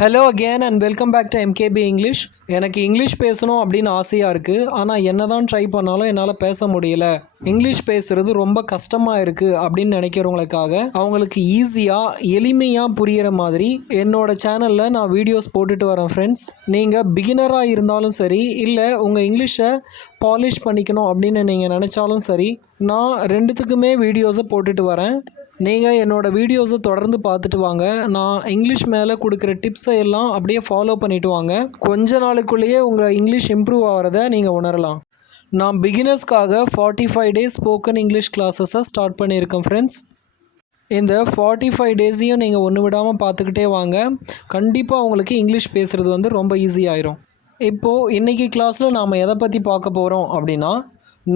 Hello again and welcome back to MKP English. எனக்கு English பேசணும் அப்படின்னு ஆசையாக இருக்குது. ஆனால் என்ன தான் ட்ரை பண்ணாலும் என்னால் பேச முடியல, இங்கிலீஷ் பேசுகிறது ரொம்ப கஷ்டமாக இருக்குது அப்படின்னு நினைக்கிறவங்களுக்காக அவங்களுக்கு ஈஸியாக எளிமையாக புரிகிற மாதிரி என்னோடய சேனலில் நான் வீடியோஸ் போட்டுட்டு வரேன் ஃப்ரெண்ட்ஸ். நீங்கள் பிகினராக இருந்தாலும் சரி, இல்லை உங்கள் இங்கிலீஷை பாலிஷ் பண்ணிக்கணும் அப்படின்னு நீங்கள் நினச்சாலும் சரி, நான் ரெண்டுத்துக்குமே வீடியோஸை போட்டுட்டு வரேன். நீங்கள் என்னோடய வீடியோஸை தொடர்ந்து பார்த்துட்டு வாங்க. நான் இங்கிலீஷ் மேலே கொடுக்குற டிப்ஸை எல்லாம் அப்படியே ஃபாலோ பண்ணிவிட்டு வாங்க. கொஞ்ச நாளுக்குள்ளேயே உங்கள் இங்கிலீஷ் இம்ப்ரூவ் ஆகிறத நீங்கள் உணரலாம். நான் பிகினர்ஸ்க்காக 45 டேஸ் ஸ்போக்கன் இங்கிலீஷ் கிளாஸஸை ஸ்டார்ட் பண்ணியிருக்கேன் ஃப்ரெண்ட்ஸ். இந்த 45 டேஸையும் நீங்கள் ஒன்று விடாமல் பார்த்துக்கிட்டே வாங்க. கண்டிப்பாக உங்களுக்கு இங்கிலீஷ் பேசுகிறது ரொம்ப ஈஸியாயிரும். இப்போது இன்றைக்கி கிளாஸில் நாம் எதை பற்றி பார்க்க போகிறோம் அப்படின்னா,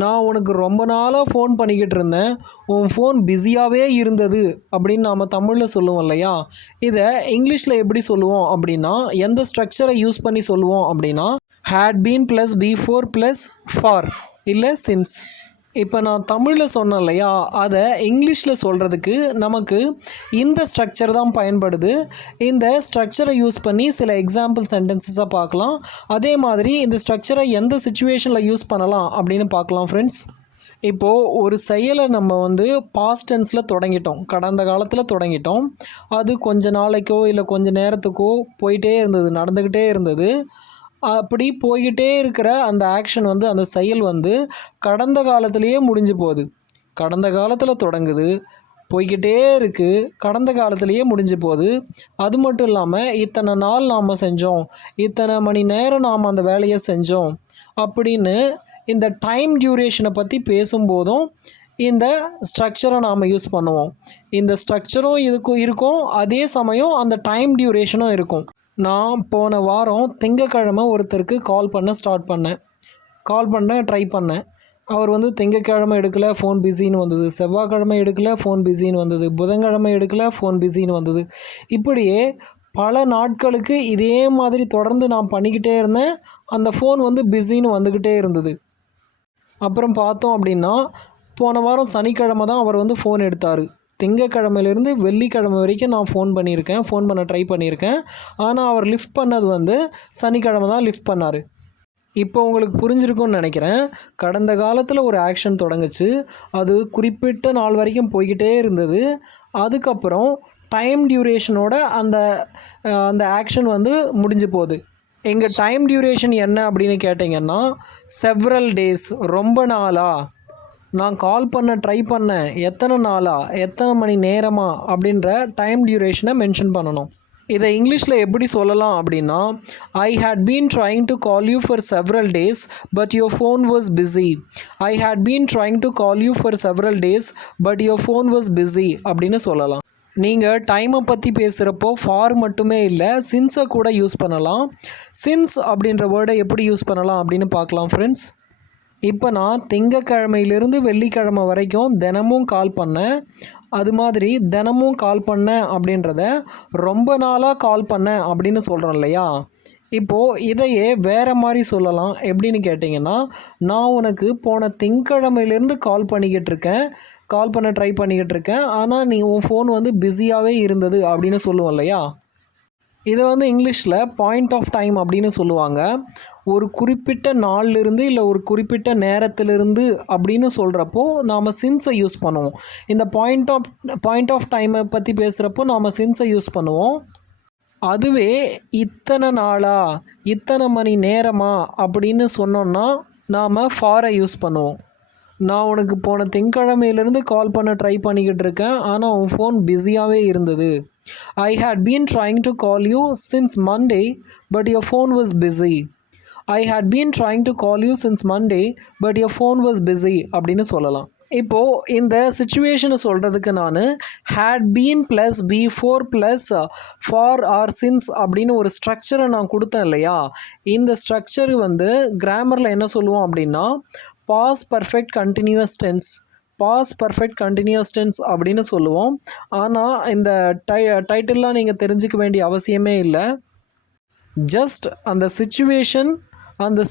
நான் உனக்கு ரொம்ப நாளாக ஃபோன் பண்ணிக்கிட்டு இருந்தேன், உன் ஃபோன் பிஸியாகவே இருந்தது அப்படின்னு நாம் தமிழில் சொல்லுவோம் இல்லையா? இதை இங்கிலீஷில் எப்படி சொல்லுவோம் அப்படின்னா, எந்த ஸ்ட்ரக்சரை யூஸ் பண்ணி சொல்லுவோம் அப்படின்னா, had been plus before plus for இல்லை சின்ஸ். இப்போ நான் தமிழில் சொன்னேன் இல்லையா, அதை இங்கிலீஷில் சொல்கிறதுக்கு நமக்கு இந்த ஸ்ட்ரக்சர் தான் பயன்படுது. இந்த ஸ்ட்ரக்சரை யூஸ் பண்ணி சில எக்ஸாம்பிள் சென்டென்சஸாக பார்க்கலாம். அதே மாதிரி இந்த ஸ்ட்ரக்சரை எந்த சிச்சுவேஷனில் யூஸ் பண்ணலாம் அப்படின்னு பார்க்கலாம் ஃப்ரெண்ட்ஸ். இப்போது ஒரு செயலை நம்ம பாஸ்ட் டென்ஸில் தொடங்கிட்டோம், கடந்த காலத்தில் தொடங்கிட்டோம். அது கொஞ்ச நாளைக்கோ இல்லை கொஞ்ச நேரத்துக்கோ போயிட்டே இருந்தது, நடந்துக்கிட்டே இருந்தது. அப்படி போய்கிட்டே இருக்கிற அந்த ஆக்ஷன் அந்த செயல் கடந்த காலத்திலேயே முடிஞ்சு போகுது. கடந்த காலத்தில் தொடங்குது, போய்கிட்டே இருக்குது, கடந்த காலத்திலேயே முடிஞ்சு போகுது. அது மட்டும் இல்லாமல் இத்தனை நாள் நாம் செஞ்சோம், இத்தனை மணி நேரம் நாம் அந்த வேலையை செஞ்சோம் அப்படின்னு இந்த டைம் டியூரேஷனை பற்றி பேசும்போதும் இந்த ஸ்ட்ரக்சரை நாம் யூஸ் பண்ணுவோம். இந்த ஸ்ட்ரக்சரும் இருக்கும், அதே சமயம் அந்த டைம் டியூரேஷனும் இருக்கும். நான் போன வாரம் திங்கக்கிழமை ஒருத்தருக்கு கால் பண்ண ட்ரை பண்ணேன். அவர் திங்கக்கிழமை எடுக்கலை, ஃபோன் பிஸின்னு வந்தது. செவ்வாய்க்கிழமை எடுக்கலை, ஃபோன் பிஸின்னு வந்தது. புதன்கிழமை எடுக்கலை, ஃபோன் பிஸின்னு வந்தது. இப்படியே பல நாட்களுக்கு இதே மாதிரி தொடர்ந்து நான் பண்ணிக்கிட்டே இருந்தேன். அந்த ஃபோன் பிஸின்னு வந்துக்கிட்டே இருந்தது. அப்புறம் பார்த்தோம் அப்படின்னா, போன வாரம் சனிக்கிழமை தான் அவர் ஃபோன் எடுத்தார். திங்கக்கிழமையிலேருந்து வெள்ளிக்கிழமை வரைக்கும் நான் ஃபோன் பண்ண ட்ரை பண்ணியிருக்கேன். ஆனால் அவர் லிஃப்ட் பண்ணது சனிக்கிழமை தான் லிஃப்ட் பண்ணார். இப்போ உங்களுக்கு புரிஞ்சிருக்கும்னு நினைக்கிறேன். கடந்த காலத்தில் ஒரு ஆக்ஷன் தொடங்குச்சு, அது குறிப்பிட்ட நாள் வரைக்கும் போய்கிட்டே இருந்தது. அதுக்கப்புறம் டைம் டியூரேஷனோட அந்த ஆக்ஷன் முடிஞ்சு போகுது. எங்கள் டைம் டியூரேஷன் என்ன அப்படின்னு கேட்டிங்கன்னா, செவ்ரல் டேஸ், ரொம்ப நாளாக நான் கால் பண்ண ட்ரை பண்ணேன், எத்தனை நாளாக, எத்தனை மணி நேரமாக அப்படின்ற டைம் டியூரேஷனை மென்ஷன் பண்ணணும். இதை இங்கிலீஷில் எப்படி சொல்லலாம் அப்படின்னா, I had been trying to call you for several days but your phone was busy. I had been trying to call you for several days but your phone was busy அப்படின்னு சொல்லலாம். நீங்கள் டைமை பற்றி பேசுகிறப்போ ஃபார் மட்டுமே இல்லை, சின்ஸை கூட use பண்ணலாம். Since அப்படின்ற வேர்டை எப்படி யூஸ் பண்ணலாம் அப்படின்னு பார்க்கலாம் ஃப்ரெண்ட்ஸ். இப்போ நான் திங்கக்கிழமையிலேருந்து வெள்ளிக்கிழமை வரைக்கும் தினமும் கால் பண்ணேன். அது மாதிரி தினமும் கால் பண்ணேன் அப்படின்றத ரொம்ப நாளாக கால் பண்ணேன் அப்படின்னு சொல்கிறோம் இல்லையா? இப்போது இதையே வேறு மாதிரி சொல்லலாம். எப்படின்னு கேட்டிங்கன்னா, நான் உனக்கு போன திங்கக்கிழமையிலேருந்து கால் பண்ண ட்ரை பண்ணிக்கிட்டு இருக்கேன், ஆனால் நீ உன் ஃபோன் பிஸியாகவே இருந்தது அப்படின்னு சொல்லுவோம் இல்லையா? இதை இங்கிலீஷில் பாயிண்ட் ஆஃப் டைம் அப்படின்னு சொல்லுவாங்க. ஒரு குறிப்பிட்ட நாள்லேருந்து இல்லை ஒரு குறிப்பிட்ட நேரத்திலிருந்து அப்படின்னு சொல்கிறப்போ நாம் சின்ஸை யூஸ் பண்ணுவோம். இந்த பாயிண்ட் ஆஃப் டைமை பற்றி பேசுகிறப்போ நாம் சின்ஸை யூஸ் பண்ணுவோம். அதுவே இத்தனை நாளா, இத்தனை மணி நேரமா அப்படின்னு சொன்னோன்னா நாம் ஃபாரை யூஸ் பண்ணுவோம். நான் உனக்கு போன திங்கக்கிழமையிலேருந்து கால் பண்ண ட்ரை பண்ணிக்கிட்டு இருக்கேன், ஆனால் உன் ஃபோன் பிஸியாகவே இருந்தது. I had been trying to call you since Monday, but your phone was busy. I had been trying to call you since Monday, but your phone was busy அப்படின்னு சொல்லலாம். இப்போது இந்த சிச்சுவேஷனை சொல்கிறதுக்கு நான் had been plus before plus for or since அப்படின்னு ஒரு ஸ்ட்ரக்சரை நான் கொடுத்தேன் இல்லையா? இந்த ஸ்ட்ரக்சர் கிராமரில் என்ன சொல்லுவோம் அப்படின்னா, past perfect continuous tense, past perfect continuous tense அப்படின்னு சொல்லுவோம். ஆனால் இந்த டைட்டில்லாம் நீங்கள் தெரிஞ்சிக்க வேண்டிய அவசியமே இல்லை. ஜஸ்ட் அந்த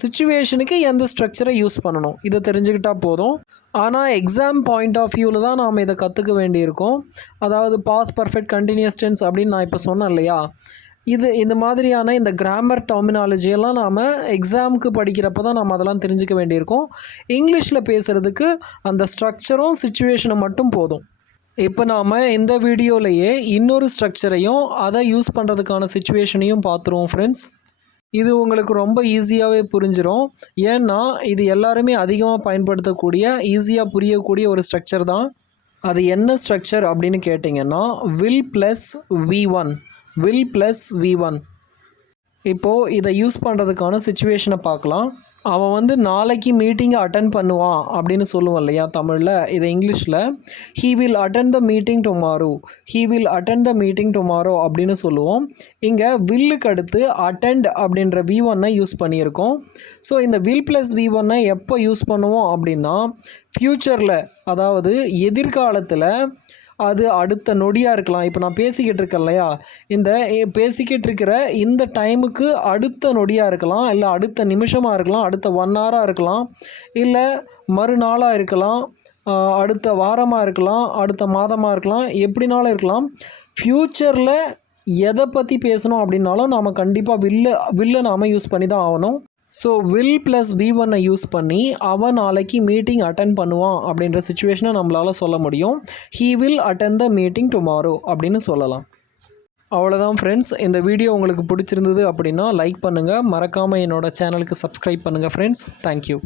சிச்சுவேஷனுக்கு எந்த ஸ்ட்ரக்சரை யூஸ் பண்ணணும் இதை தெரிஞ்சுக்கிட்டால் போதும். ஆனால் எக்ஸாம் பாயிண்ட் ஆஃப் வியூவில் தான் நாம் இதை கற்றுக்க வேண்டியிருக்கோம். அதாவது பாஸ்ட் பர்ஃபெக்ட் கண்டினியூஸ் டென்ஸ் அப்படின்னு நான் இப்போ சொன்னேன் இல்லையா? இந்த மாதிரியான இந்த கிராமர் டெர்மினாலஜியெல்லாம் நாம் எக்ஸாமுக்கு படிக்கிறப்ப தான் நம்ம அதெல்லாம் தெரிஞ்சுக்க வேண்டியிருக்கும். இங்கிலீஷில் பேசுகிறதுக்கு அந்த ஸ்ட்ரக்சரும் சிச்சுவேஷனும் மட்டும் போதும். இப்போ நாம் இந்த வீடியோலையே இன்னொரு ஸ்ட்ரக்சரையும் அதை யூஸ் பண்ணுறதுக்கான சிச்சுவேஷனையும் பார்த்துருவோம் ஃப்ரெண்ட்ஸ். இது உங்களுக்கு ரொம்ப ஈஸியாகவே புரிஞ்சிடும். ஏன்னா இது எல்லாருமே அதிகமாக பயன்படுத்தக்கூடிய ஈஸியாக புரியக்கூடிய ஒரு ஸ்ட்ரக்சர் தான். அது என்ன ஸ்ட்ரக்சர் அப்படின்னு கேட்டிங்கன்னா will plus V1. Will plus V1. இப்போது இதை யூஸ் பண்ணுறதுக்கான சிச்சுவேஷனை பார்க்கலாம். அவன் நாளைக்கு மீட்டிங்கை அட்டன் பண்ணுவான் அப்படின்னு சொல்லுவான் இல்லையா தமிழில். இதை இங்கிலீஷில் he will attend the meeting tomorrow. He will attend the meeting tomorrow அப்படின்னு சொல்லுவோம். இங்கே வில்லுக்கு அடுத்து அட்டெண்ட் அப்படின்ற V1 யூஸ் பண்ணியிருக்கோம். ஸோ இந்த வில் ப்ளஸ் V1 எப்போ யூஸ் பண்ணுவோம் அப்படின்னா ஃப்யூச்சரில், அதாவது எதிர்காலத்தில், அது அடுத்த நொடியாக இருக்கலாம். இப்போ நான் பேசிக்கிட்டு இருக்கேன் இல்லையா, இந்த பேசிக்கிட்டு இருக்கிற இந்த டைமுக்கு அடுத்த நொடியாக இருக்கலாம், இல்லை அடுத்த நிமிஷமாக இருக்கலாம், அடுத்த 1 ஹவராக இருக்கலாம், இல்லை மறுநாளாக இருக்கலாம், அடுத்த வாரமாக இருக்கலாம், அடுத்த மாதமாக இருக்கலாம், எப்படினாலும் இருக்கலாம். ஃப்யூச்சரில் எதை பற்றி பேசணும் அப்படின்னாலும் நாம் கண்டிப்பாக வில்லை நாம் யூஸ் பண்ணி தான் ஆகணும். So will plus V1 use பண்ணி அவன் நாளைக்கு மீட்டிங் அட்டன் பண்ணுவான் அப்படின்ற சிச்சுவேஷனை நம்மளால் சொல்ல முடியும். He will attend the meeting tomorrow அப்படின்னு சொல்லலாம். அவ்வளோதான் ஃப்ரெண்ட்ஸ். இந்த வீடியோ உங்களுக்கு பிடிச்சிருந்தது அப்படின்னா லைக் பண்ணுங்கள். மறக்காமல் என்னோடய சேனலுக்கு சப்ஸ்கிரைப் பண்ணுங்கள் ஃப்ரெண்ட்ஸ். தேங்க்யூ.